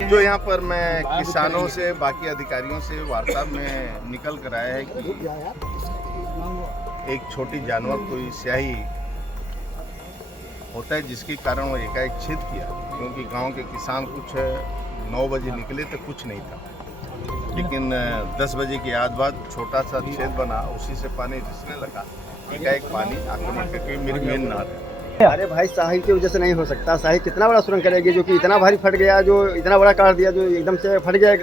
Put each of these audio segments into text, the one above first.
जो यहाँ पर मैं किसानों से बाकी अधिकारियों से वार्ता में निकल कर आया है कि एक छोटी जानवर कोई स्याही होता है जिसके कारण वो एकाएक छेद किया, क्योंकि गांव के किसान कुछ 9 बजे निकले तो कुछ नहीं था, लेकिन 10 बजे के बाद छोटा सा छेद बना, उसी से पानी रिसने लगा। एकाएक पानी आक्रमण करके मेरी मेन नहर है। अरे भाई शाही की वजह से नहीं हो सकता। शाही कितना बड़ा सुरंग करेगी जो कि इतना भारी फट गया, जो इतना बड़ा काट दिया, जो एकदम से फट गया।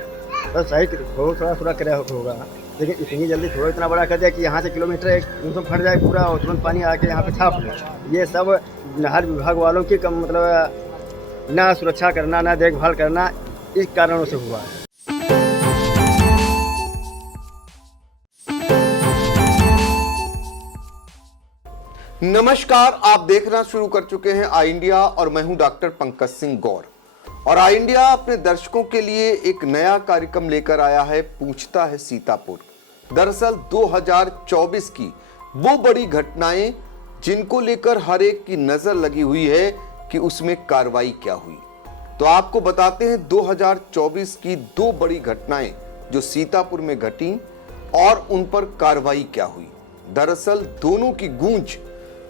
तो शाही थोड़ा सुरंग कराया होगा, लेकिन इतनी जल्दी थोड़ा इतना बड़ा कर दिया कि यहाँ से किलोमीटर एक तो फट जाए पूरा और तुरंत पानी आके यहाँ पे छाप ले। ये सब नहर विभाग वालों की कम मतलब ना सुरक्षा करना, ना देखभाल करना, इस कारणों से हुआ है। नमस्कार, आप देखना शुरू कर चुके हैं आई इंडिया और मैं हूं डॉक्टर पंकज सिंह गौर। और आई इंडिया अपने दर्शकों के लिए एक नया कार्यक्रम लेकर आया है, पूछता है सीतापुर। दरअसल 2024 की वो बड़ी घटनाएं जिनको लेकर हर एक की नजर लगी हुई है कि उसमें कार्रवाई क्या हुई। तो आपको बताते हैं 2024 की 2 बड़ी घटनाएं जो सीतापुर में घटी और उन पर कार्रवाई क्या हुई। दरअसल दोनों की गूंज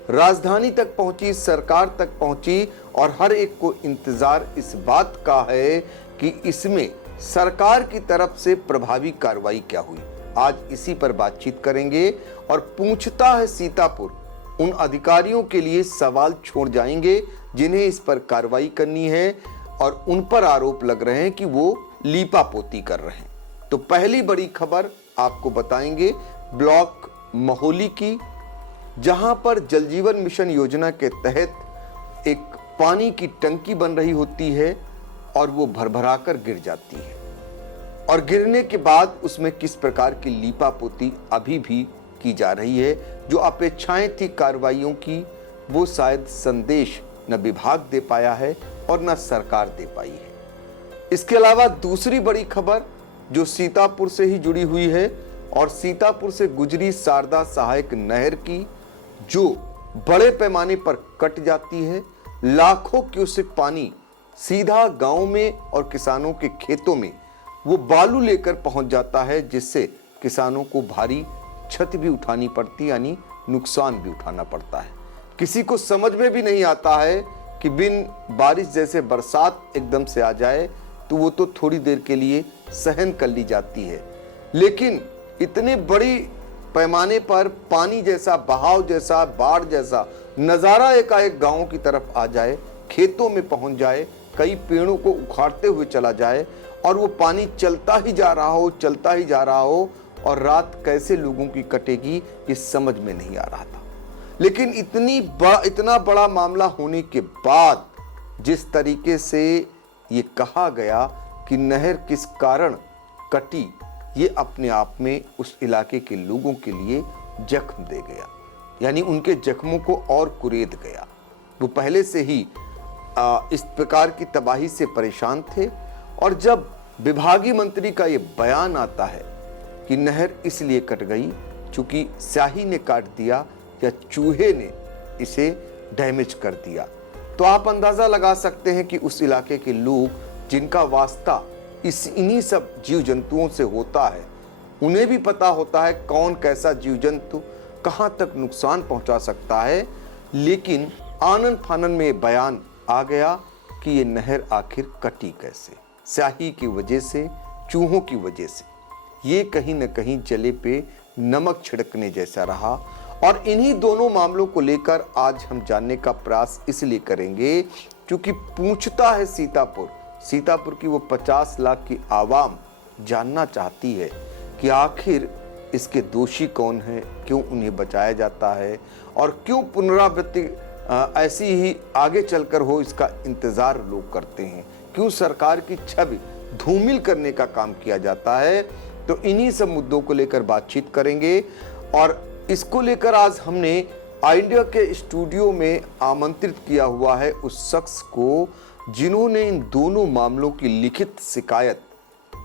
राजधानी तक पहुंची, सरकार तक पहुंची और हर एक को इंतजार इस बात का है कि इसमें सरकार की तरफ से प्रभावी कार्रवाई क्या हुई। आज इसी पर बातचीत करेंगे और पूछता है सीतापुर उन अधिकारियों के लिए सवाल छोड़ जाएंगे जिन्हें इस पर कार्रवाई करनी है और उन पर आरोप लग रहे हैं कि वो लीपापोती कर रहे हैं। तो पहली बड़ी खबर आपको बताएंगे ब्लॉक महोली की, जहां पर जल जीवन मिशन योजना के तहत एक पानी की टंकी बन रही होती है और वो भरभराकर गिर जाती है और गिरने के बाद उसमें किस प्रकार की लीपापोती अभी भी की जा रही है। जो अपेक्षाएं थी कार्रवाइयों की, वो शायद संदेश न विभाग दे पाया है और न सरकार दे पाई है। इसके अलावा दूसरी बड़ी खबर जो सीतापुर से ही जुड़ी हुई है और सीतापुर से गुजरी शारदा सहायक नहर की, जो बड़े पैमाने पर कट जाती है। लाखों क्यूसेक पानी सीधा गांव में और किसानों के खेतों में वो बालू लेकर पहुंच जाता है, जिससे किसानों को भारी क्षति भी उठानी पड़ती, यानी नुकसान भी उठाना पड़ता है। किसी को समझ में भी नहीं आता है कि बिन बारिश जैसे बरसात एकदम से आ जाए तो वो तो थोड़ी देर के लिए सहन कर ली जाती है, लेकिन इतने बड़ी पैमाने पर पानी जैसा, बहाव जैसा, बाढ़ जैसा नजारा एकाएक गांव की तरफ आ जाए, खेतों में पहुंच जाए, कई पेड़ों को उखाड़ते हुए चला जाए और वो पानी चलता ही जा रहा हो, चलता ही जा रहा हो और रात कैसे लोगों की कटेगी ये समझ में नहीं आ रहा था। लेकिन इतना बड़ा मामला होने के बाद जिस तरीके से ये कहा गया कि नहर किस कारण कटी, ये अपने आप में उस इलाके के लोगों के लिए जख्म दे गया, यानी उनके जख्मों को और कुरेद गया। वो पहले से ही इस प्रकार की तबाही से परेशान थे और जब विभागीय मंत्री का ये बयान आता है कि नहर इसलिए कट गई क्योंकि स्याही ने काट दिया या चूहे ने इसे डैमेज कर दिया, तो आप अंदाजा लगा सकते हैं कि उस इलाके के लोग जिनका वास्ता इन्हीं सब जीव जंतुओं से होता है, उन्हें भी पता होता है कौन कैसा जीव जंतु कहां तक नुकसान पहुंचा सकता है। लेकिन आनन फानन में बयान आ गया कि ये नहर आखिर कटी कैसे, स्याही की वजह से, चूहों की वजह से। ये कहीं न कहीं जले पे नमक छिड़कने जैसा रहा और इन्हीं दोनों मामलों को लेकर आज हम जानने का प्रयास इसलिए करेंगे क्योंकि पूछता है सीतापुर की वो 50 लाख की आवाम जानना चाहती है कि आखिर इसके दोषी कौन है, क्यों उन्हें बचाया जाता है और क्यों पुनरावृत्ति ऐसी ही आगे चलकर हो, इसका इंतजार लोग करते हैं, क्यों सरकार की छवि धूमिल करने का काम किया जाता है। तो इन्हीं सब मुद्दों को लेकर बातचीत करेंगे और इसको लेकर आज हमने आई इंडिया के स्टूडियो में आमंत्रित किया हुआ है उस शख्स को जिन्होंने इन दोनों मामलों की लिखित शिकायत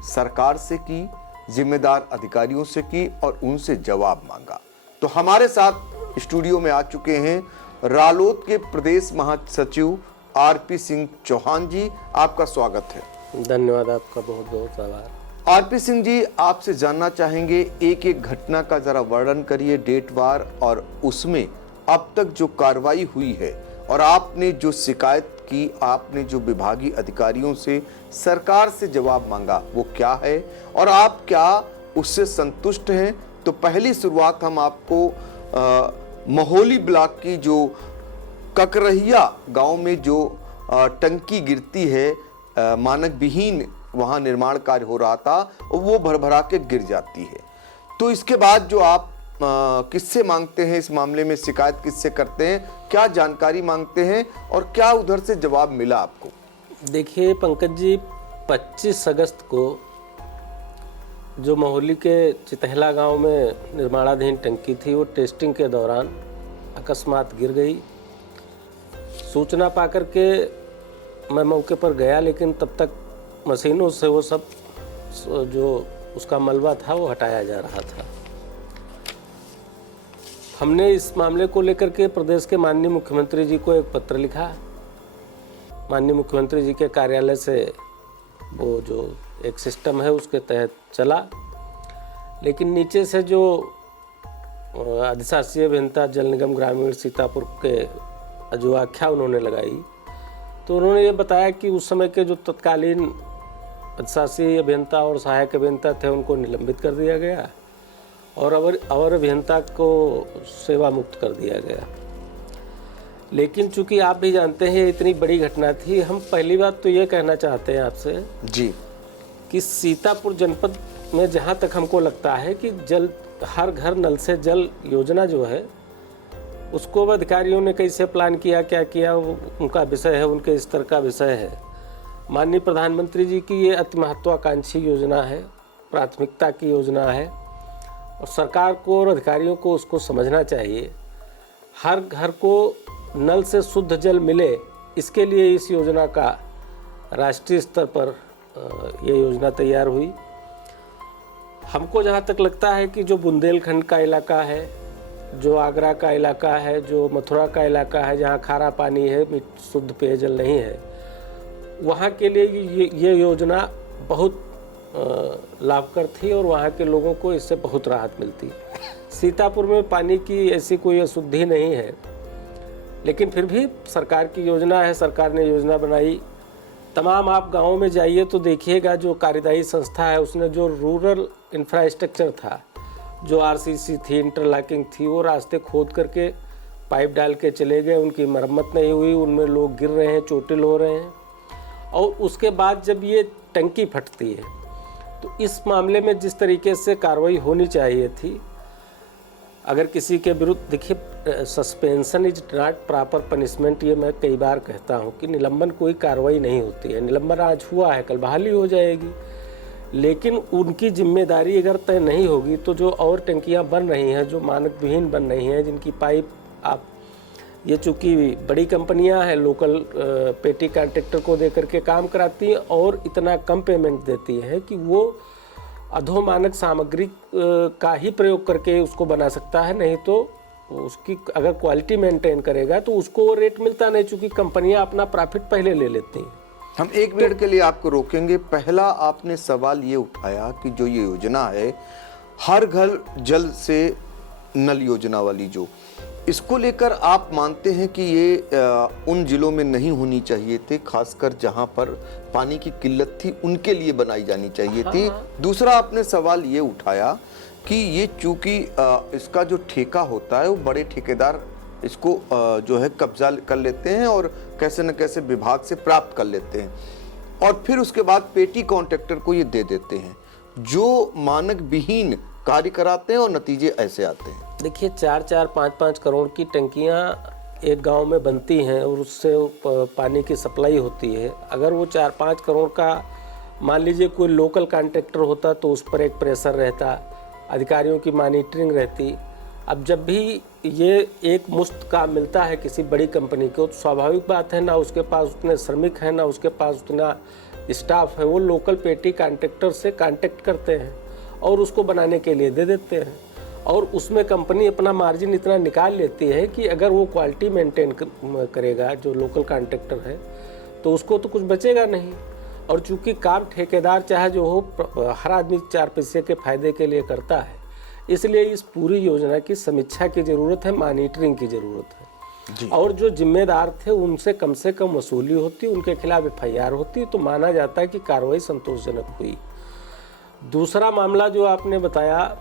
सरकार से की, जिम्मेदार अधिकारियों से की और उनसे जवाब मांगा। तो हमारे साथ स्टूडियो में आ चुके हैं रालोद के प्रदेश महासचिव आरपी सिंह चौहान जी, आपका स्वागत है। धन्यवाद आपका, बहुत बहुत आभार। आरपी सिंह जी, आपसे जानना चाहेंगे, एक एक घटना का जरा वर्णन करिए डेटवार, और उसमें अब तक जो कार्रवाई हुई है और आपने जो शिकायत की, आपने जो विभागीय अधिकारियों से, सरकार से जवाब मांगा, वो क्या है और आप क्या उससे संतुष्ट हैं। तो पहली शुरुआत हम आपको महोली ब्लॉक की जो ककरहिया गांव में जो टंकी गिरती है, मानक विहीन वहां निर्माण कार्य हो रहा था, वो भरभरा के गिर जाती है। तो इसके बाद जो आप किससे मांगते हैं इस मामले में, शिकायत किससे करते हैं, क्या जानकारी मांगते हैं और क्या उधर से जवाब मिला आपको? देखिए पंकज जी, 25 अगस्त को जो महोली के चितहला गांव में निर्माणाधीन टंकी थी, वो टेस्टिंग के दौरान अकस्मात गिर गई। सूचना पाकर के मैं मौके पर गया, लेकिन तब तक मशीनों से वो सब जो उसका मलबा था वो हटाया जा रहा था। हमने इस मामले को लेकर के प्रदेश के माननीय मुख्यमंत्री जी को एक पत्र लिखा। माननीय मुख्यमंत्री जी के कार्यालय से वो जो एक सिस्टम है उसके तहत चला, लेकिन नीचे से जो अधिशासी अभियंता जल निगम ग्रामीण सीतापुर के जो आख्या उन्होंने लगाई, तो उन्होंने ये बताया कि उस समय के जो तत्कालीन अधिशासी अभियंता और सहायक अभियंता थे उनको निलंबित कर दिया गया और अवर अभियंता को सेवा मुक्त कर दिया गया। लेकिन चूंकि आप भी जानते हैं इतनी बड़ी घटना थी, हम पहली बात तो ये कहना चाहते हैं आपसे जी कि सीतापुर जनपद में जहाँ तक हमको लगता है कि जल हर घर नल से जल योजना जो है उसको अधिकारियों ने कैसे प्लान किया, क्या किया, वो उनका विषय है, उनके स्तर का विषय है। माननीय प्रधानमंत्री जी की ये अति महत्वाकांक्षी योजना है, प्राथमिकता की योजना है और सरकार को और अधिकारियों को उसको समझना चाहिए। हर घर को नल से शुद्ध जल मिले, इसके लिए इस योजना का राष्ट्रीय स्तर पर ये योजना तैयार हुई। हमको जहाँ तक लगता है कि जो बुंदेलखंड का इलाका है, जो आगरा का इलाका है, जो मथुरा का इलाका है, जहाँ खारा पानी है, शुद्ध पेयजल नहीं है, वहाँ के लिए ये योजना बहुत लाभकर थी और वहाँ के लोगों को इससे बहुत राहत मिलती। सीतापुर में पानी की ऐसी कोई अशुद्धि नहीं है, लेकिन फिर भी सरकार की योजना है, सरकार ने योजना बनाई। तमाम आप गाँवों में जाइए तो देखिएगा, जो कार्यदायी संस्था है उसने जो रूरल इंफ्रास्ट्रक्चर था, जो आरसीसी थी, इंटरलॉकिंग थी, वो रास्ते खोद करके पाइप डाल के चले गए, उनकी मरम्मत नहीं हुई, उनमें लोग गिर रहे हैं, चोटिल हो रहे हैं। और उसके बाद जब ये टंकी फटती है तो इस मामले में जिस तरीके से कार्रवाई होनी चाहिए थी, अगर किसी के विरुद्ध, देखिए suspension is not proper punishment, ये मैं कई बार कहता हूँ कि निलंबन कोई कार्रवाई नहीं होती है। निलंबन आज हुआ है, कल बहाली हो जाएगी, लेकिन उनकी जिम्मेदारी अगर तय नहीं होगी तो जो और टंकियां बन रही हैं, जो मानक विहीन बन रही हैं, जिनकी पाइप आप, ये चूँकि बड़ी कंपनियां हैं, लोकल पेटी कॉन्ट्रैक्टर को दे करके काम कराती हैं और इतना कम पेमेंट देती हैं कि वो अधोमानक सामग्री का ही प्रयोग करके उसको बना सकता है, नहीं तो उसकी अगर क्वालिटी मेंटेन करेगा तो उसको वो रेट मिलता नहीं, चूँकि कंपनियाँ अपना प्रॉफिट पहले ले लेती हैं। हम एक मिनट के लिए आपको रोकेंगे। पहला आपने सवाल ये उठाया कि जो ये योजना है हर घर जल से नल योजना वाली, जो इसको लेकर आप मानते हैं कि ये उन जिलों में नहीं होनी चाहिए थे, खासकर जहां पर पानी की किल्लत थी उनके लिए बनाई जानी चाहिए थी। दूसरा आपने सवाल ये उठाया कि ये चूंकि इसका जो ठेका होता है वो बड़े ठेकेदार इसको जो है कब्जा कर लेते हैं और कैसे न कैसे विभाग से प्राप्त कर लेते हैं और फिर उसके बाद पेटी कॉन्ट्रैक्टर को ये दे देते हैं, जो मानक विहीन कार्य कराते हैं और नतीजे ऐसे आते हैं। देखिए 4-4, 5-5 करोड़ की टंकियां एक गांव में बनती हैं और उससे पानी की सप्लाई होती है। अगर वो 4-5 करोड़ का मान लीजिए कोई लोकल कॉन्ट्रैक्टर होता तो उस पर एक प्रेशर रहता, अधिकारियों की मॉनिटरिंग रहती। अब जब भी ये एक मुश्त काम मिलता है किसी बड़ी कंपनी को, तो स्वाभाविक बात है ना उसके पास उतने श्रमिक हैं, ना उसके पास उतना स्टाफ है, वो लोकल पेटी कॉन्ट्रैक्टर से कांटेक्ट करते हैं और उसको बनाने के लिए दे देते हैं और उसमें कंपनी अपना मार्जिन इतना निकाल लेती है कि अगर वो क्वालिटी मेंटेन करेगा जो लोकल कॉन्ट्रैक्टर है तो उसको तो कुछ बचेगा नहीं और चूंकि काम ठेकेदार चाहे जो हो हर आदमी 4 पैसे के फायदे के लिए करता है, इसलिए इस पूरी योजना की समीक्षा की ज़रूरत है, मॉनिटरिंग की ज़रूरत है। और जो जिम्मेदार थे उनसे कम से कम वसूली होती, उनके खिलाफ FIR होती, तो माना जाता है कि कार्रवाई संतोषजनक हुई। दूसरा मामला जो आपने बताया,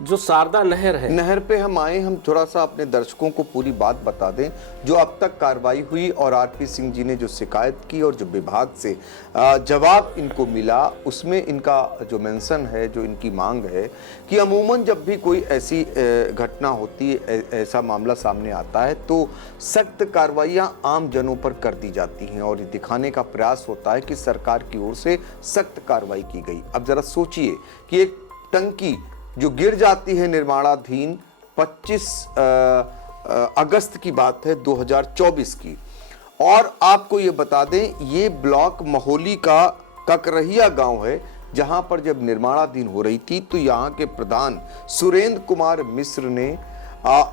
जो शारदा नहर है, नहर पे हम आए, हम थोड़ा सा अपने दर्शकों को पूरी बात बता दें जो अब तक कार्रवाई हुई और RP सिंह जी ने जो शिकायत की और जो विभाग से जवाब इनको मिला, उसमें इनका जो मेंशन है, जो इनकी मांग है कि अमूमन जब भी कोई ऐसी घटना होती है, ऐसा मामला सामने आता है, तो सख्त कार्रवाइयाँ आम जनों पर कर दी जाती हैं और ये दिखाने का प्रयास होता है कि सरकार की ओर से सख्त कार्रवाई की गई। अब जरा सोचिए कि एक टंकी जो गिर जाती है निर्माणाधीन 25 अगस्त की बात है 2024 की, और आपको ये बता दें ये ब्लॉक महोली का ककरहिया गांव है, जहां पर जब निर्माणाधीन हो रही थी तो यहां के प्रधान सुरेंद्र कुमार मिश्र ने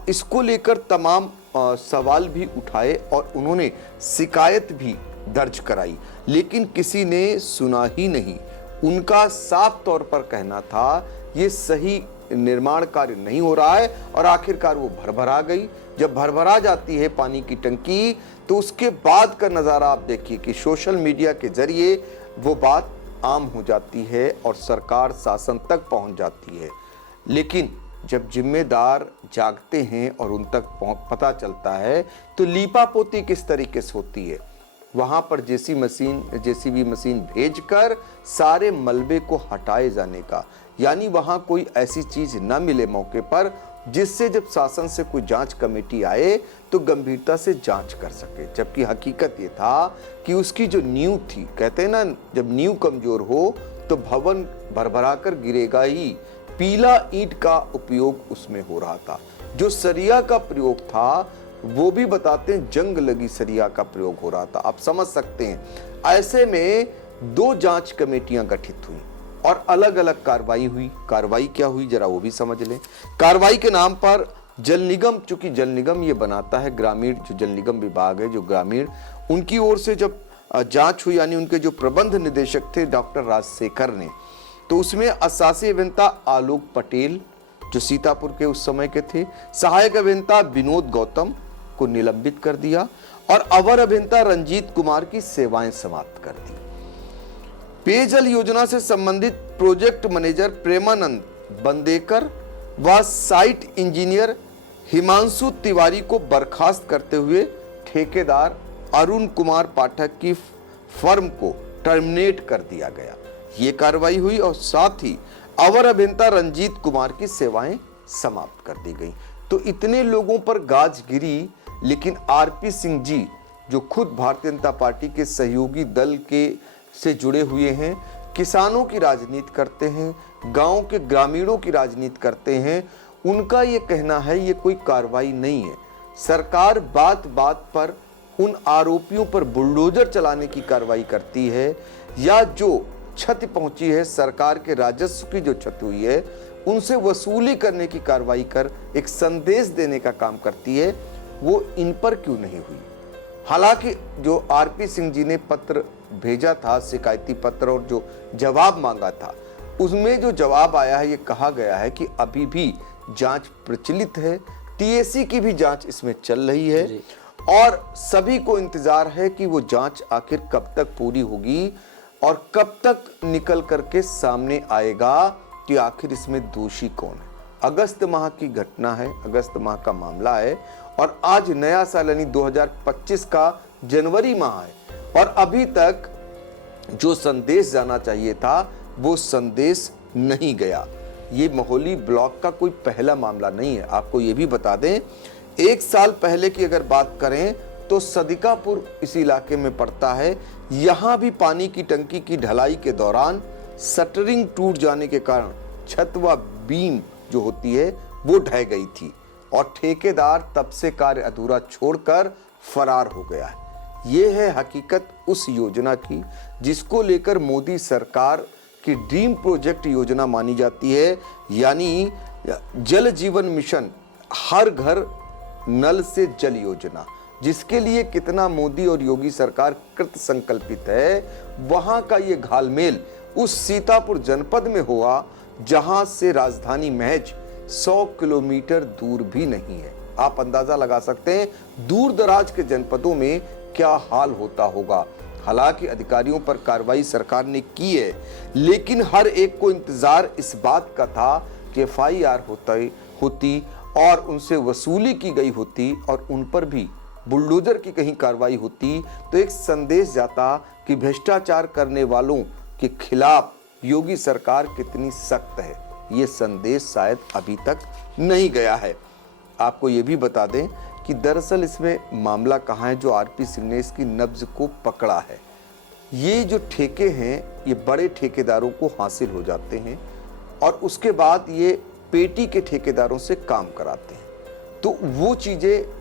इसको लेकर तमाम सवाल भी उठाए और उन्होंने शिकायत भी दर्ज कराई, लेकिन किसी ने सुना ही नहीं। उनका साफ तौर पर कहना था ये सही निर्माण कार्य नहीं हो रहा है और आखिरकार वो भरभरा गई। जब भरभरा जाती है पानी की टंकी तो उसके बाद का नज़ारा आप देखिए कि सोशल मीडिया के जरिए वो बात आम हो जाती है और सरकार शासन तक पहुंच जाती है। लेकिन जब जिम्मेदार जागते हैं और उन तक पता चलता है तो लीपापोती किस तरीके से होती है। वहां पर जेसीबी मशीन भेजकर सारे मलबे को हटाए जाने का, यानी वहां कोई ऐसी चीज न मिले मौके पर जिससे जब शासन से कोई जांच कमेटी आए तो गंभीरता से जांच कर सके। जबकि हकीकत ये था कि उसकी जो नींव थी, कहते हैं ना जब नींव कमजोर हो तो भवन भरभरा कर गिरेगा ही, पीला ईंट का उपयोग उसमें हो रहा था। जो सरिया का प्रयोग था वो भी बताते हैं जंग लगी सरिया का प्रयोग हो रहा था। आप समझ सकते हैं। ऐसे में 2 जांच कमेटियां गठित हुई और अलग अलग कार्रवाई हुई। कार्रवाई क्या हुई जरा वो भी समझ लें। कार्रवाई के नाम पर जल निगम, चूंकि जल निगम ये बनाता है ग्रामीण, जो जल निगम विभाग है जो ग्रामीण, उनकी ओर से जब जांच हुई, यानी उनके जो प्रबंध निदेशक थे डॉक्टर राजशेखर ने, तो उसमें अशासी अभियंता आलोक पटेल जो सीतापुर के उस समय के थे, सहायक अभियंता विनोद गौतम को निलंबित कर दिया और अवर अभियंता रंजीत कुमार की सेवाएं समाप्त कर दी। पेयजल योजना से संबंधित प्रोजेक्ट मैनेजर प्रेमानंद बंदेकर व साइट इंजीनियर हिमांशु तिवारी को बर्खास्त करते हुए ठेकेदार अरुण कुमार पाठक की फर्म को टर्मिनेट कर दिया गया। ये कार्रवाई हुई और साथ ही अवर अभियंता रंजीत कुमार की सेवाएं समाप्त कर दी गई। तो इतने लोगों पर गाज गिरी, लेकिन RP सिंह जी जो खुद भारतीय जनता पार्टी के सहयोगी दल के से जुड़े हुए हैं, किसानों की राजनीति करते हैं, गांव के ग्रामीणों की राजनीति करते हैं, उनका ये कहना है ये कोई कार्रवाई नहीं है। सरकार बात बात पर उन आरोपियों पर बुलडोजर चलाने की कार्रवाई करती है, या जो क्षति पहुंची है सरकार के राजस्व की जो क्षति हुई है उनसे वसूली करने की कार्रवाई कर एक संदेश देने का काम करती है, वो इन पर क्यों नहीं हुई। हालांकि जो RP सिंह जी ने पत्र भेजा था, शिकायती पत्र, और जो जवाब मांगा था, उसमें जो जवाब आया है ये कहा गया है कि अभी भी जांच प्रचलित है, TAC की भी जांच इसमें चल रही है और सभी को इंतजार है कि वो जांच आखिर कब तक पूरी होगी और कब तक निकल करके सामने आएगा कि आखिर इसमें दोषी कौन है। अगस्त माह की घटना है, अगस्त माह का मामला है और आज नया साल यानी 2025 का जनवरी माह है और अभी तक जो संदेश जाना चाहिए था वो संदेश नहीं गया। ये महोली ब्लॉक का कोई पहला मामला नहीं है। आपको ये भी बता दें, 1 साल पहले की अगर बात करें तो सदिकापुर इस इलाके में पड़ता है। यहाँ भी पानी की टंकी की ढलाई के दौरान शटरिंग टूट जाने के कारण छत व बीम जो होती है वो ढह गई थी और ठेकेदार तब से कार्य अधूरा छोड़कर फरार हो गया है। ये है हकीकत उस योजना की जिसको लेकर मोदी सरकार की ड्रीम प्रोजेक्ट योजना मानी जाती है, यानी जल जीवन मिशन, हर घर नल से जल योजना। जिसके लिए कितना मोदी और योगी सरकार कृत संकल्पित है, वहां का ये घालमेल उस सीतापुर जनपद में हुआ जहां से राजधानी महज 100 किलोमीटर दूर भी नहीं है। आप अंदाजा लगा सकते हैं दूर दराज के जनपदों में क्या हाल होता होगा। हालांकि अधिकारियों पर कार्रवाई सरकार ने की है, लेकिन हर एक को इंतजार इस बात का था कि FIR होती और उनसे वसूली की गई होती और उन पर भी बुलडोजर की कहीं कार्रवाई होती तो एक संदेश जाता कि भ्रष्टाचार करने वालों के खिलाफ योगी सरकार कितनी सख्त है। ये संदेश शायद अभी तक नहीं गया है। आपको ये भी बता दें कि दरअसल इसमें मामला कहाँ है जो RP सिंह ने इसकी नब्ज को पकड़ा है। ये जो ठेके हैं ये बड़े ठेकेदारों को हासिल हो जाते हैं और उसके बाद ये पेटी के ठेकेदारों से काम कराते हैं, तो वो चीज़ें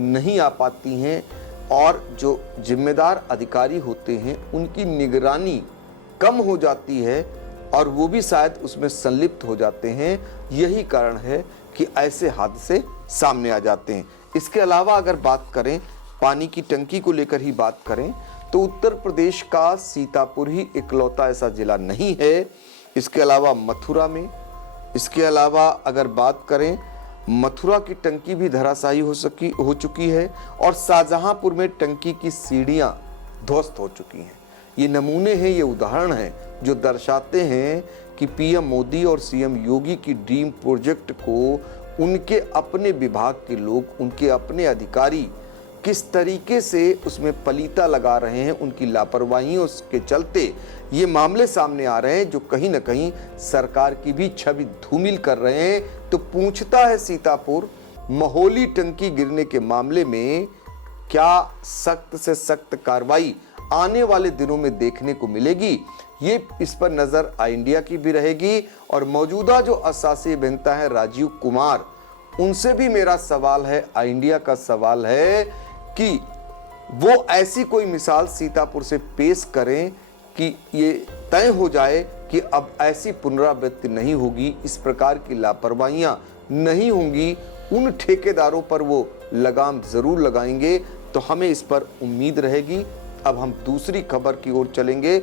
नहीं आ पाती हैं और जो जिम्मेदार अधिकारी होते हैं उनकी निगरानी कम हो जाती है और वो भी शायद उसमें संलिप्त हो जाते हैं। यही कारण है कि ऐसे हादसे सामने आ जाते हैं। इसके अलावा अगर बात करें पानी की टंकी को लेकर ही बात करें तो उत्तर प्रदेश का सीतापुर ही इकलौता ऐसा जिला नहीं है। इसके अलावा मथुरा में, इसके अलावा अगर बात करें मथुरा की टंकी भी धराशायी हो चुकी है और शाहजहांपुर में टंकी की सीढ़ियां ध्वस्त हो चुकी हैं। ये नमूने हैं, ये उदाहरण हैं जो दर्शाते हैं कि PM मोदी और CM योगी की ड्रीम प्रोजेक्ट को उनके अपने विभाग के लोग, उनके अपने अधिकारी किस तरीके से उसमें पलीता लगा रहे हैं। उनकी लापरवाहियों के चलते ये मामले सामने आ रहे हैं जो कहीं ना कहीं सरकार की भी छवि धूमिल कर रहे हैं। तो पूछता है सीतापुर महोली टंकी गिरने के मामले में क्या सख्त से सख्त कार्रवाई आने वाले दिनों में देखने को मिलेगी। ये इस पर नजर इंडिया की भी रहेगी और मौजूदा जो अशासी अभियंता है राजीव कुमार, उनसे भी मेरा सवाल है, इंडिया का सवाल है कि वो ऐसी कोई मिसाल सीतापुर से पेश करें कि ये तय हो जाए कि अब ऐसी पुनरावृत्ति नहीं होगी, इस प्रकार की लापरवाहियां नहीं होंगी। उन ठेकेदारों पर वो लगाम जरूर लगाएंगे। तो हमें इस पर उम्मीद रहेगी। अब हम दूसरी खबर की ओर चलेंगे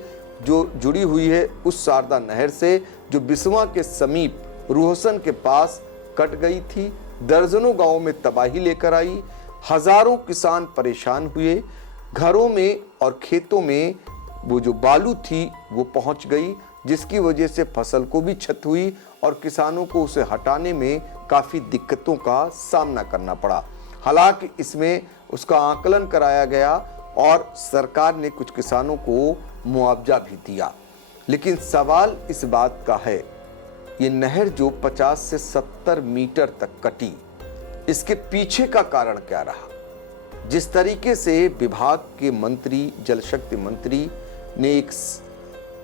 जो जुड़ी हुई है उस शारदा नहर से जो बिस्वा के समीप रोहसन के पास कट गई थी, दर्जनों गांवों में तबाही लेकर आई, हजारों किसान परेशान हुए, घरों में और खेतों में वो जो बालू थी वो पहुंच गई, जिसकी वजह से फसल को भी क्षति हुई और किसानों को उसे हटाने में काफ़ी दिक्कतों का सामना करना पड़ा। हालांकि इसमें उसका आकलन कराया गया और सरकार ने कुछ किसानों को मुआवजा भी दिया। लेकिन सवाल इस बात का है, ये नहर जो 50 से 70 मीटर तक कटी, इसके पीछे का कारण क्या रहा। जिस तरीके से विभाग के मंत्री, जल शक्ति मंत्री ने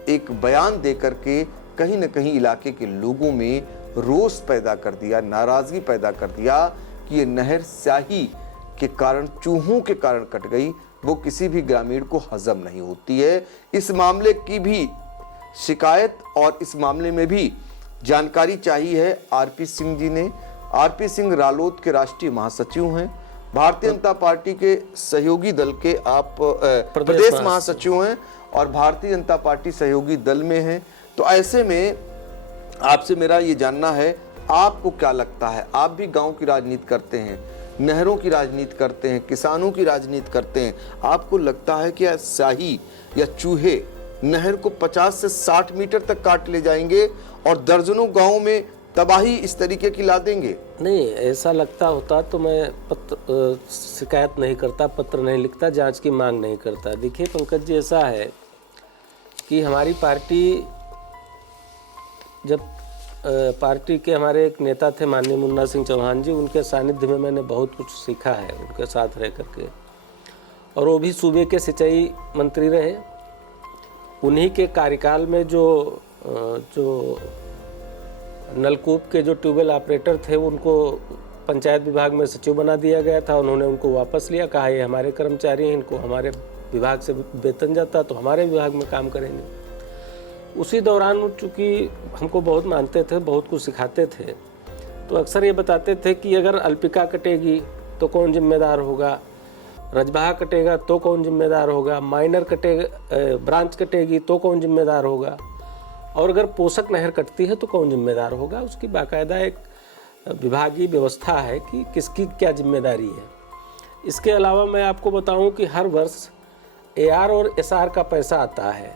एक बयान देकर के कहीं न कहीं इलाके के लोगों में रोष पैदा कर दिया, नाराजगी पैदा कर दिया कि ये नहर स्याही के कारण, चूहों के कारण कट गई, वो किसी भी ग्रामीण को हजम नहीं होती है। इस मामले की भी शिकायत और इस मामले में भी जानकारी चाहिए है RP सिंह जी ने। RP सिंह रालोद के राष्ट्रीय महासचिव हैं, भारतीय जनता पार्टी के सहयोगी दल के आप प्रदेश महासचिव हैं और भारतीय जनता पार्टी सहयोगी दल में हैं। तो ऐसे में आपसे मेरा ये जानना है, आपको क्या लगता है, आप भी गांव की राजनीति करते हैं, नहरों की राजनीति करते हैं, किसानों की राजनीति करते हैं, आपको लगता है कि स्याही या चूहे नहर को 50 से 60 मीटर तक काट ले जाएंगे और दर्जनों गांवों में तबाही इस तरीके की ला देंगे? नहीं, ऐसा लगता होता तो मैं शिकायत नहीं करता, पत्र नहीं लिखता, जांच की मांग नहीं करता। देखिए पंकज जी, ऐसा है कि हमारी पार्टी, जब पार्टी के हमारे एक नेता थे माननीय मुन्ना सिंह चौहान जी, उनके सानिध्य में मैंने बहुत कुछ सीखा है उनके साथ रह करके, और वो भी सूबे के सिंचाई मंत्री रहे। उन्हीं के कार्यकाल में जो नलकूप के जो ट्यूबवेल ऑपरेटर थे उनको पंचायत विभाग में सचिव बना दिया गया था। उन्होंने उनको वापस लिया, कहा ये हमारे कर्मचारी हैं, इनको हमारे विभाग से वेतन जाता तो हमारे विभाग में काम करेंगे। उसी दौरान चूँकि हमको बहुत मानते थे, बहुत कुछ सिखाते थे, तो अक्सर ये बताते थे कि अगर अल्पिका कटेगी तो कौन जिम्मेदार होगा, रजबहा कटेगा तो कौन जिम्मेदार होगा, माइनर कटेगा, ब्रांच कटेगी तो कौन जिम्मेदार होगा, और अगर पोषक नहर कटती है तो कौन जिम्मेदार होगा। उसकी बाकायदा एक विभागीय व्यवस्था है कि किसकी क्या जिम्मेदारी है। इसके अलावा मैं आपको बताऊं कि हर वर्ष AR और SR का पैसा आता है,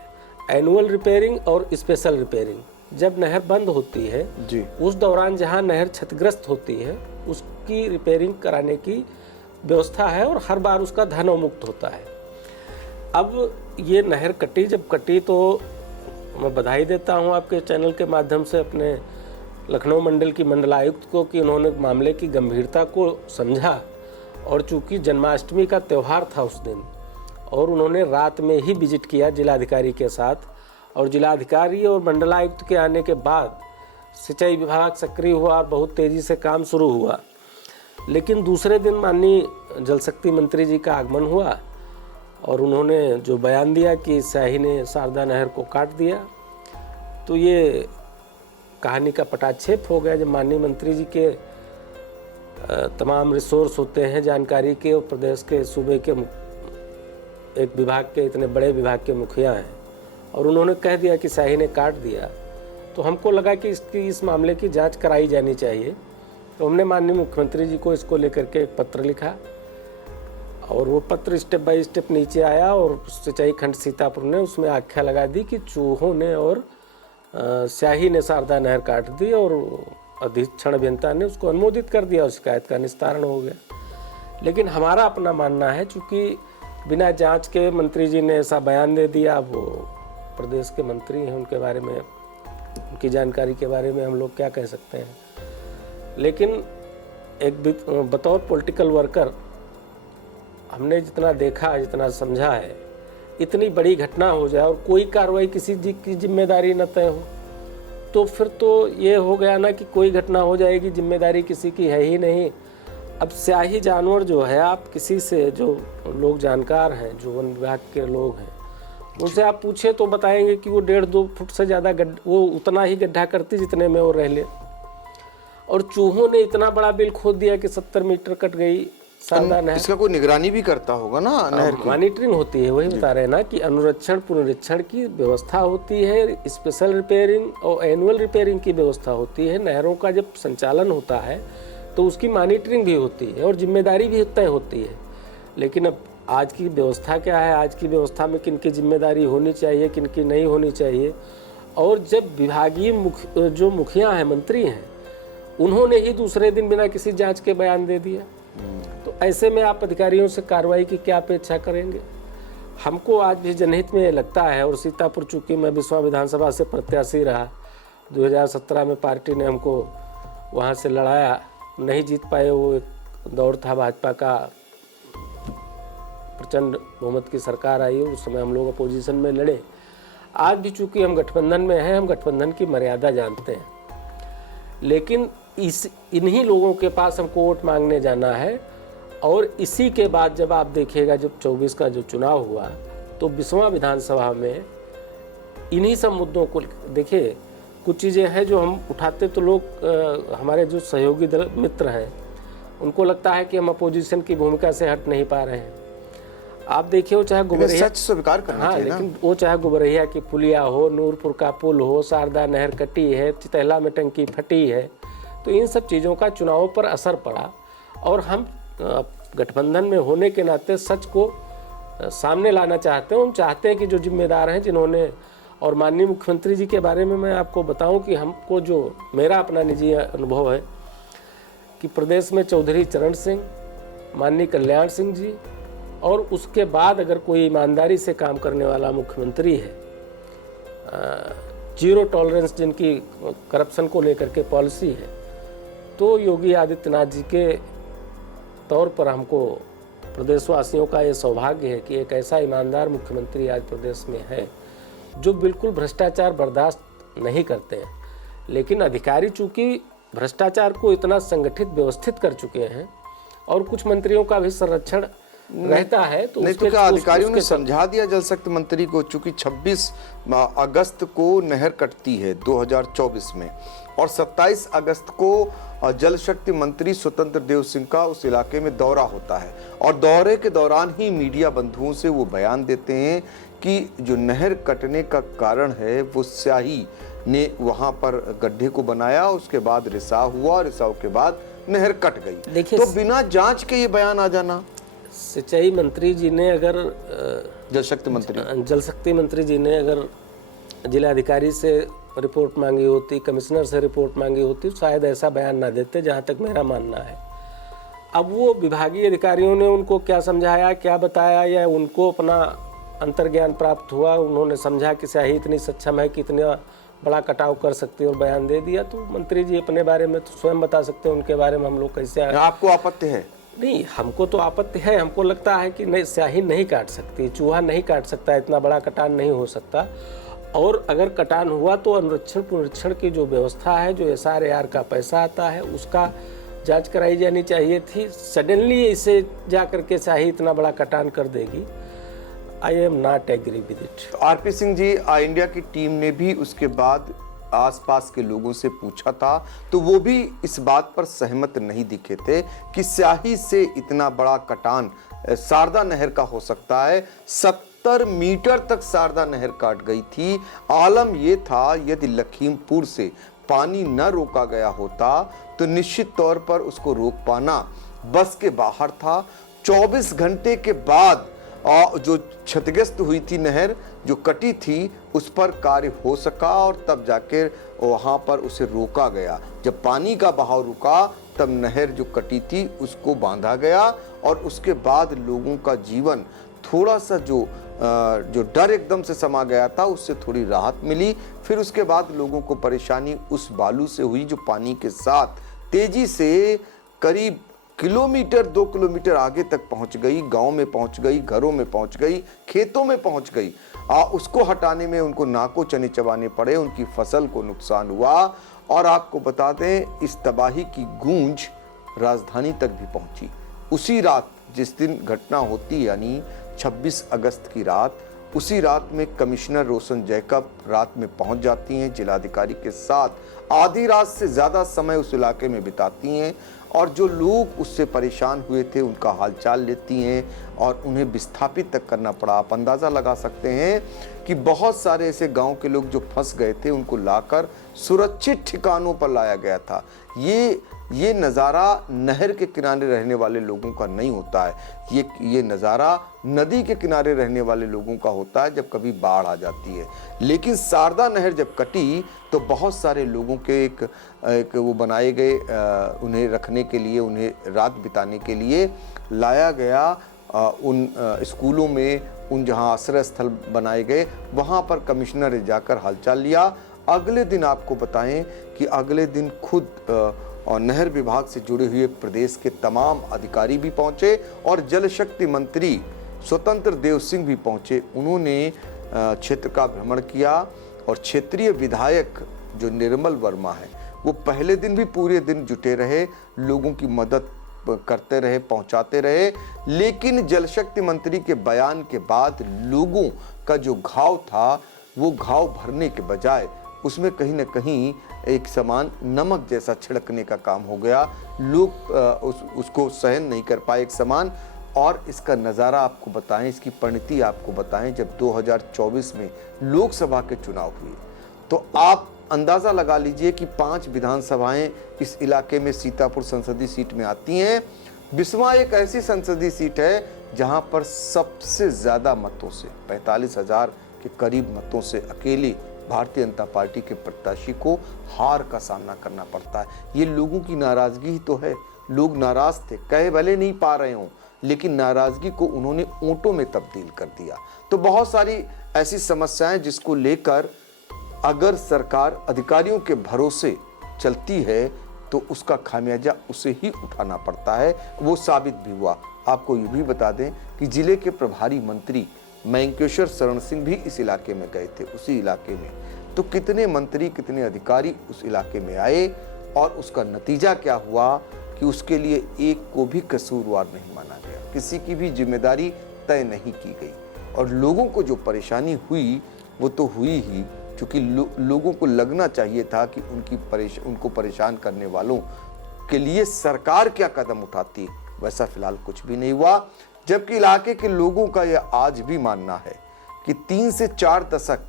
एनुअल रिपेयरिंग और स्पेशल रिपेयरिंग। जब नहर बंद होती है जी। उस दौरान जहां नहर क्षतिग्रस्त होती है उसकी रिपेयरिंग कराने की व्यवस्था है और हर बार उसका धन अवमुक्त होता है। अब ये नहर कटी, जब कटी तो मैं बधाई देता हूं आपके चैनल के माध्यम से अपने लखनऊ मंडल की मंडलायुक्त को कि उन्होंने मामले की गंभीरता को समझा, और चूंकि जन्माष्टमी का त्यौहार था उस दिन और उन्होंने रात में ही विजिट किया जिलाधिकारी के साथ, और जिलाधिकारी और मंडलायुक्त के आने के बाद सिंचाई विभाग सक्रिय हुआ और बहुत तेज़ी से काम शुरू हुआ। लेकिन दूसरे दिन माननीय जल शक्ति मंत्री जी का आगमन हुआ और उन्होंने जो बयान दिया कि स्याही ने शारदा नहर को काट दिया, तो ये कहानी का पटाक्षेप हो गया। जब माननीय मंत्री जी के तमाम रिसोर्स होते हैं जानकारी के, और प्रदेश के सूबे के एक विभाग के, इतने बड़े विभाग के मुखिया हैं, और उन्होंने कह दिया कि स्याही ने काट दिया, तो हमको लगा कि इस मामले की जांच कराई जानी चाहिए। तो हमने माननीय मुख्यमंत्री जी को इसको लेकर के एक पत्र लिखा, और वो पत्र स्टेप बाय स्टेप नीचे आया और सिंचाई खंड सीतापुर ने उसमें आख्या लगा दी कि चूहों ने और स्याही ने शारदा नहर काट दी, और अधीक्षण अभियंता ने उसको अनुमोदित कर दिया और शिकायत का निस्तारण हो गया। लेकिन हमारा अपना मानना है, चूँकि बिना जांच के मंत्री जी ने ऐसा बयान दे दिया, वो प्रदेश के मंत्री हैं, उनके बारे में, उनकी जानकारी के बारे में हम लोग क्या कह सकते हैं। लेकिन एक बतौर पॉलिटिकल वर्कर हमने जितना देखा, जितना समझा है, इतनी बड़ी घटना हो जाए और कोई कार्रवाई किसी की जिम्मेदारी न तय हो, तो फिर तो ये हो गया ना कि कोई घटना हो जाएगी, जिम्मेदारी किसी की है ही नहीं। अब स्याही जानवर जो है, आप किसी से जो लोग जानकार हैं, जो वन विभाग के लोग हैं, उनसे आप पूछे तो बताएंगे कि वो 1.5-2 फुट से ज़्यादा वो उतना ही गड्ढा करती जितने में वो रह ले, और चूहों ने इतना बड़ा बिल खोद दिया कि 70 मीटर कट गई शारदा नहर। इसका कोई निगरानी भी करता होगा ना नहर की? मॉनिटरिंग होती है, वही बता रहे हैं ना कि अनुरक्षण पुनरीक्षण की व्यवस्था होती है, स्पेशल रिपेयरिंग और एनुअल रिपेयरिंग की व्यवस्था होती है। नहरों का जब संचालन होता है तो उसकी मॉनिटरिंग भी होती है और जिम्मेदारी भी तय होती है। लेकिन अब आज की व्यवस्था क्या है, आज की व्यवस्था में किन की जिम्मेदारी होनी चाहिए, किन की नहीं होनी चाहिए, और जब विभागीय जो मुखिया हैं, मंत्री हैं, उन्होंने ही दूसरे दिन बिना किसी जांच के बयान दे दिया, तो ऐसे में आप अधिकारियों से कार्रवाई की क्या अपेक्षा करेंगे। हमको आज भी जनहित में लगता है, और सीतापुर चूँकि मैं बिस्वा विधानसभा से प्रत्याशी रहा, 2017 में पार्टी ने हमको वहाँ से लड़ाया, नहीं जीत पाए, वो एक दौर था भाजपा का, प्रचंड बहुमत की सरकार आई, उस समय हम लोग अपोजिशन में लड़े। आज भी चूँकि हम गठबंधन में हैं, हम गठबंधन की मर्यादा जानते हैं, लेकिन इन्हीं लोगों के पास हमको वोट मांगने जाना है। और इसी के बाद जब आप देखिएगा, जब 24 का जो चुनाव हुआ, तो बिस्वा विधानसभा में इन्हीं सब मुद्दों को देखिए, कुछ चीज़ें हैं जो हम उठाते तो लोग, हमारे जो सहयोगी दल मित्र हैं, उनको लगता है कि हम अपोजिशन की भूमिका से हट नहीं पा रहे हैं। आप देखिए, वो चाहे गुबरहिया, सच स्वीकार करना चाहिए ना, लेकिन वो चाहे गुबरहिया की पुलिया हो, नूरपुर का पुल हो, शारदा नहर कटी है, चितहला में टंकी फटी है, तो इन सब चीज़ों का चुनावों पर असर पड़ा। और हम गठबंधन में होने के नाते सच को सामने लाना चाहते हैं। हम चाहते हैं कि जो जिम्मेदार हैं, जिन्होंने, और माननीय मुख्यमंत्री जी के बारे में मैं आपको बताऊं कि हमको जो मेरा अपना निजी अनुभव है कि प्रदेश में चौधरी चरण सिंह, माननीय कल्याण सिंह जी, और उसके बाद अगर कोई ईमानदारी से काम करने वाला मुख्यमंत्री है, जीरो टॉलरेंस जिनकी करप्शन को लेकर के पॉलिसी है, तो योगी आदित्यनाथ जी के तौर पर हमको प्रदेशवासियों का ये सौभाग्य है कि एक ऐसा ईमानदार मुख्यमंत्री आज प्रदेश में है जो बिल्कुल भ्रष्टाचार बर्दाश्त नहीं करते हैं। लेकिन अधिकारी चूँकि भ्रष्टाचार को इतना संगठित व्यवस्थित कर चुके हैं, और कुछ मंत्रियों का भी संरक्षण रहता है तो नहीं तो क्या अधिकारियों ने समझा दिया जल शक्ति मंत्री को, चूंकि 26 अगस्त को नहर कटती है 2024 में और 27 अगस्त को जल शक्ति मंत्री स्वतंत्र देव सिंह का उस इलाके में दौरा होता है और दौरे के दौरान ही मीडिया बंधुओं से वो बयान देते हैं कि जो नहर कटने का कारण है वो स्याही ने वहां पर गड्ढे को बनाया, उसके बाद रिसाव हुआ, रिसाव के बाद नहर कट गई। तो बिना जांच के ये बयान आ जाना। सिंचाई मंत्री जी ने अगर जल शक्ति मंत्री जी ने अगर जिलाधिकारी से रिपोर्ट मांगी होती, कमिश्नर से रिपोर्ट मांगी होती, शायद ऐसा बयान ना देते, जहां तक मेरा मानना है। अब वो विभागीय अधिकारियों ने उनको क्या समझाया, क्या बताया, या उनको अपना अंतर्ज्ञान प्राप्त हुआ, उन्होंने समझा कि स्याही इतनी सक्षम है कि इतना बड़ा कटाव कर सकती है और बयान दे दिया। तो मंत्री जी अपने बारे में तो स्वयं बता सकते हैं, उनके बारे में हम लोग कैसे। आपको आपत्ति है? नहीं, हमको तो आपत्ति है। हमको लगता है कि नहीं, स्याही नहीं काट सकती, चूहा नहीं काट सकता, इतना बड़ा कटान नहीं हो सकता। और अगर कटान हुआ तो अनुरक्षण पुनरीक्षण की जो व्यवस्था है, जो SRAR का पैसा आता है, उसका जांच कराई जानी चाहिए थी। सडनली इसे जा करके स्याही इतना बड़ा कटान कर देगी, I am not agree with it. RP Singh ji, India की टीम ने भी उसके बाद आसपास के लोगों से पूछा था तो वो भी इस बात पर सहमत नहीं दिखे थे कि स्याही से इतना बड़ा कटान शारदा नहर का हो सकता है। 70 मीटर तक शारदा नहर काट गई थी। आलम ये था यदि लखीमपुर से पानी न रोका गया होता तो निश्चित तौर पर उसको रोक पाना बस के बाहर था। 24 घंटे के बाद जो क्षतिग्रस्त हुई थी नहर, जो कटी थी, उस पर कार्य हो सका और तब जाके वहां पर उसे रोका गया। जब पानी का बहाव रुका तब नहर जो कटी थी उसको बांधा गया और उसके बाद लोगों का जीवन थोड़ा सा जो डर एकदम से समा गया था उससे थोड़ी राहत मिली। फिर उसके बाद लोगों को परेशानी उस बालू से हुई जो पानी के साथ तेजी से करीब किलोमीटर 2 किलोमीटर आगे तक पहुंच गई, गांव में पहुंच गई, घरों में पहुंच गई, खेतों में पहुंच गई। उसको हटाने में उनको नाको चने चबाने पड़े, उनकी फसल को नुकसान हुआ। और आपको बता दें, इस तबाही की गूंज राजधानी तक भी पहुंची। उसी रात जिस दिन घटना होती, यानी 26 अगस्त की रात, उसी रात में कमिश्नर रोशन जैकब रात में पहुंच जाती हैं जिलाधिकारी के साथ। आधी रात से ज़्यादा समय उस इलाके में बिताती हैं और जो लोग उससे परेशान हुए थे उनका हालचाल लेती हैं और उन्हें विस्थापित तक करना पड़ा। आप अंदाज़ा लगा सकते हैं कि बहुत सारे ऐसे गांव के लोग जो फंस गए थे उनको लाकर सुरक्षित ठिकानों पर लाया गया था। ये नज़ारा नहर के किनारे रहने वाले लोगों का नहीं होता है। ये नज़ारा नदी के किनारे रहने वाले लोगों का होता है जब कभी बाढ़ आ जाती है। लेकिन शारदा नहर जब कटी तो बहुत सारे लोगों के एक वो बनाए गए, उन्हें रखने के लिए, उन्हें रात बिताने के लिए लाया गया। उन स्कूलों में, उन जहां आश्रय स्थल बनाए गए, वहां पर कमिश्नर ने जाकर हालचाल लिया। अगले दिन आपको बताएं कि अगले दिन खुद और नहर विभाग से जुड़े हुए प्रदेश के तमाम अधिकारी भी पहुंचे और जल शक्ति मंत्री स्वतंत्र देव सिंह भी पहुंचे। उन्होंने क्षेत्र का भ्रमण किया और क्षेत्रीय विधायक जो निर्मल वर्मा है वो पहले दिन भी पूरे दिन जुटे रहे, लोगों की मदद करते रहे, पहुंचाते रहे। लेकिन जल शक्ति मंत्री के बयान के बाद लोगों का जो घाव था वो घाव भरने के बजाय उसमें कहीं ना कहीं एक समान नमक जैसा छिड़कने का काम हो गया। लोग उसको सहन नहीं कर पाए एक समान। और इसका नज़ारा आपको बताएं, इसकी परिणति आपको बताएं, जब 2024 में लोकसभा के चुनाव हुए तो आप अंदाज़ा लगा लीजिए कि 5 विधानसभाएं इस इलाके में सीतापुर संसदीय सीट में आती हैं। बिस्वा एक ऐसी संसदीय सीट है जहां पर सबसे ज़्यादा मतों से 45,000 के करीब मतों से अकेली भारतीय जनता पार्टी के प्रत्याशी को हार का सामना करना पड़ता है। ये लोगों की नाराज़गी ही तो है। लोग नाराज़ थे, कहे भले नहीं पा रहे हों, लेकिन नाराज़गी को उन्होंने वोटों में तब्दील कर दिया। तो बहुत सारी ऐसी समस्याएं जिसको लेकर अगर सरकार अधिकारियों के भरोसे चलती है तो उसका खामियाजा उसे ही उठाना पड़ता है। वो साबित भी हुआ। आपको ये भी बता दें कि जिले के प्रभारी मंत्री मयंकेश्वर शरण सिंह भी इस इलाके में गए थे, उसी इलाके में। तो कितने मंत्री, कितने अधिकारी उस इलाके में आए और उसका नतीजा क्या हुआ कि उसके लिए एक को भी कसूरवार नहीं माना गया, किसी की भी जिम्मेदारी तय नहीं की गई। और लोगों को जो परेशानी हुई वो तो हुई ही, क्योंकि लोगों को लगना चाहिए था कि उनको परेशान करने वालों के लिए सरकार क्या कदम उठाती है, वैसा फिलहाल कुछ भी नहीं हुआ। जबकि इलाके के लोगों का यह आज भी मानना है कि 3 से 4 दशक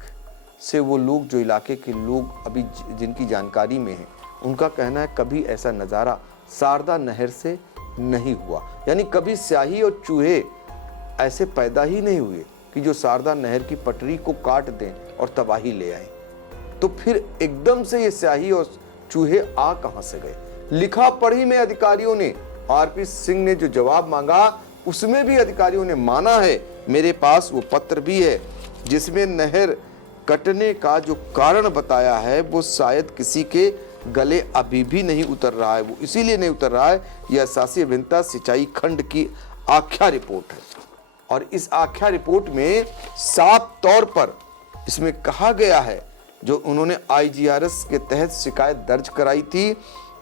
से वो लोग, जो इलाके के लोग अभी जिनकी जानकारी में है, उनका कहना है कभी ऐसा नज़ारा शारदा नहर से नहीं हुआ। यानी कभी स्याही और चूहे ऐसे पैदा ही नहीं हुए कि जो शारदा नहर की पटरी को काट दें और तबाही ले आए। तो फिर एकदम से ये स्याही और चूहे आ कहां से गए? लिखा पढ़ी में अधिकारियों ने, आरपी सिंह ने जो जवाब मांगा उसमें भी अधिकारियों ने माना है। मेरे पास वो पत्र भी है जिसमें नहर कटने का जो कारण बताया है वो शायद किसी के गले अभी भी नहीं उतर रहा है। वो इसीलिए नहीं उतर रहा है, यह शासी अभियंता सिंचाई खंड की आख्या रिपोर्ट है। और इस आख्या रिपोर्ट में साफ तौर पर इसमें कहा गया है, जो उन्होंने आईजीआरएस के तहत शिकायत दर्ज कराई थी,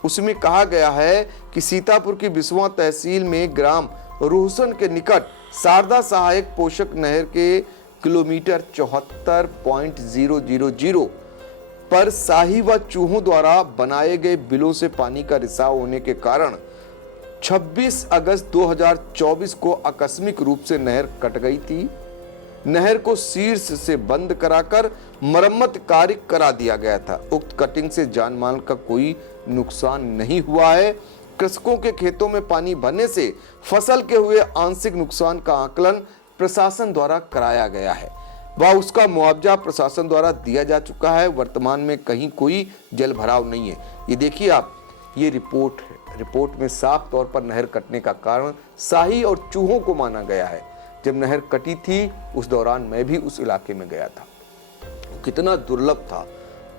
उसमें कहा गया है कि सीतापुर की बिस्वा तहसील में ग्राम रोहसन के निकट शारदा सहायक पोषक नहर के किलोमीटर 74.000 पर शाही व चूहों द्वारा बनाए गए बिलों से पानी का रिसाव होने के कारण 26 अगस्त 2024 को आकस्मिक रूप से नहर कट गई थी। नहर को शीर्ष से बंद कराकर मरम्मत कार्य करा दिया गया था। उक्त कटिंग से जान माल का कोई नुकसान नहीं हुआ है। कृषकों के खेतों में पानी भरने से फसल के हुए आंशिक नुकसान का आकलन प्रशासन द्वारा कराया गया है व उसका मुआवजा प्रशासन द्वारा दिया जा चुका है। वर्तमान में कहीं कोई जल भराव नहीं है। ये देखिए आप, ये रिपोर्ट है। रिपोर्ट में साफ तौर पर नहर कटने का कारण शाही और चूहों को माना गया है। जब नहर कटी थी उस दौरान मैं भी उस इलाके में गया था। कितना दुर्लभ था,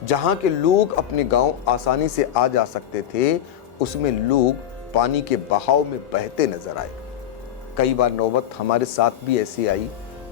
जहां के लोग अपने गांव आसानी से आ जा सकते थे, उसमें लोग पानी के बहाव में बहते नजर आए। कई बार नौबत हमारे साथ भी ऐसी आई।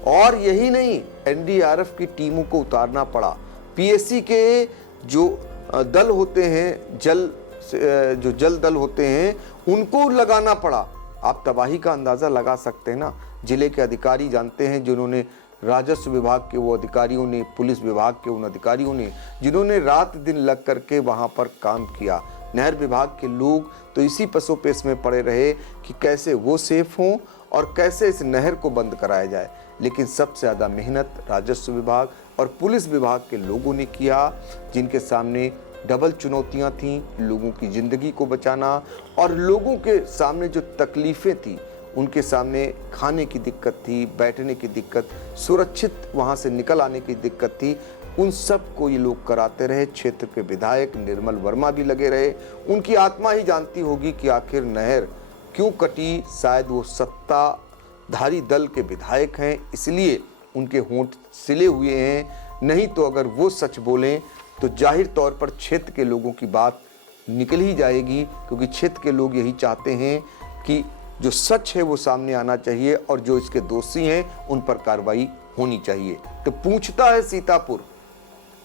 और यही नहीं, एनडीआरएफ की टीमों को उतारना पड़ा। पीएससी के जो दल होते हैं, जो जल दल होते हैं, उनको लगाना पड़ा। आप तबाही का अंदाजा लगा सकते हैं ना। जिले के अधिकारी जानते हैं, जिन्होंने राजस्व विभाग के वो अधिकारियों ने, पुलिस विभाग के उन अधिकारियों ने, जिन्होंने रात दिन लग करके वहां पर काम किया। नहर विभाग के लोग तो इसी पसोपेश में पड़े रहे कि कैसे वो सेफ हों और कैसे इस नहर को बंद कराया जाए। लेकिन सबसे ज़्यादा मेहनत राजस्व विभाग और पुलिस विभाग के लोगों ने किया, जिनके सामने डबल चुनौतियां थीं, लोगों की ज़िंदगी को बचाना और लोगों के सामने जो तकलीफ़ें थी, उनके सामने खाने की दिक्कत थी, बैठने की दिक्कत, सुरक्षित वहाँ से निकल आने की दिक्कत थी। उन सब को ये लोग कराते रहे। क्षेत्र के विधायक निर्मल वर्मा भी लगे रहे। उनकी आत्मा ही जानती होगी कि आखिर नहर क्यों कटी। शायद वो सत्ताधारी दल के विधायक हैं, इसलिए उनके होंठ सिले हुए हैं। नहीं तो अगर वो सच बोलें तो जाहिर तौर पर क्षेत्र के लोगों की बात निकल ही जाएगी, क्योंकि क्षेत्र के लोग यही चाहते हैं कि जो सच है वो सामने आना चाहिए और जो इसके दोषी हैं उन पर कार्रवाई होनी चाहिए। तो पूछता है सीतापुर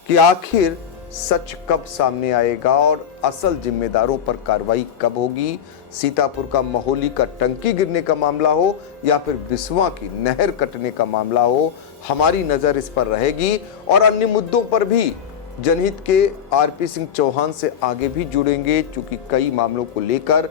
कि आखिर सच कब सामने आएगा और असल जिम्मेदारों पर कार्रवाई कब होगी। सीतापुर का महोली का टंकी गिरने का मामला हो या फिर बिस्वा की नहर कटने का मामला हो, हमारी नज़र इस पर रहेगी। और अन्य मुद्दों पर भी जनहित के आरपी सिंह चौहान से आगे भी जुड़ेंगे, क्योंकि कई मामलों को लेकर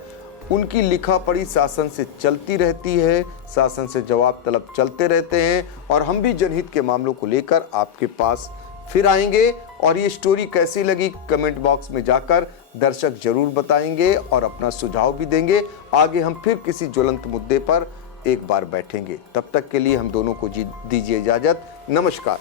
उनकी लिखा पढ़ी शासन से चलती रहती है, शासन से जवाब तलब चलते रहते हैं। और हम भी जनहित के मामलों को लेकर आपके पास फिर आएंगे। और ये स्टोरी कैसी लगी कमेंट बॉक्स में जाकर दर्शक जरूर बताएंगे और अपना सुझाव भी देंगे। आगे हम फिर किसी ज्वलंत मुद्दे पर एक बार बैठेंगे। तब तक के लिए हम दोनों को दीजिए इजाजत। नमस्कार।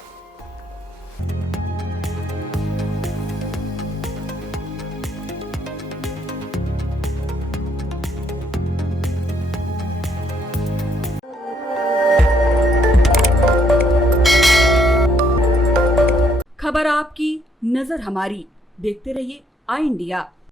खबर आपकी, नजर हमारी। देखते रहिए आई इंडिया।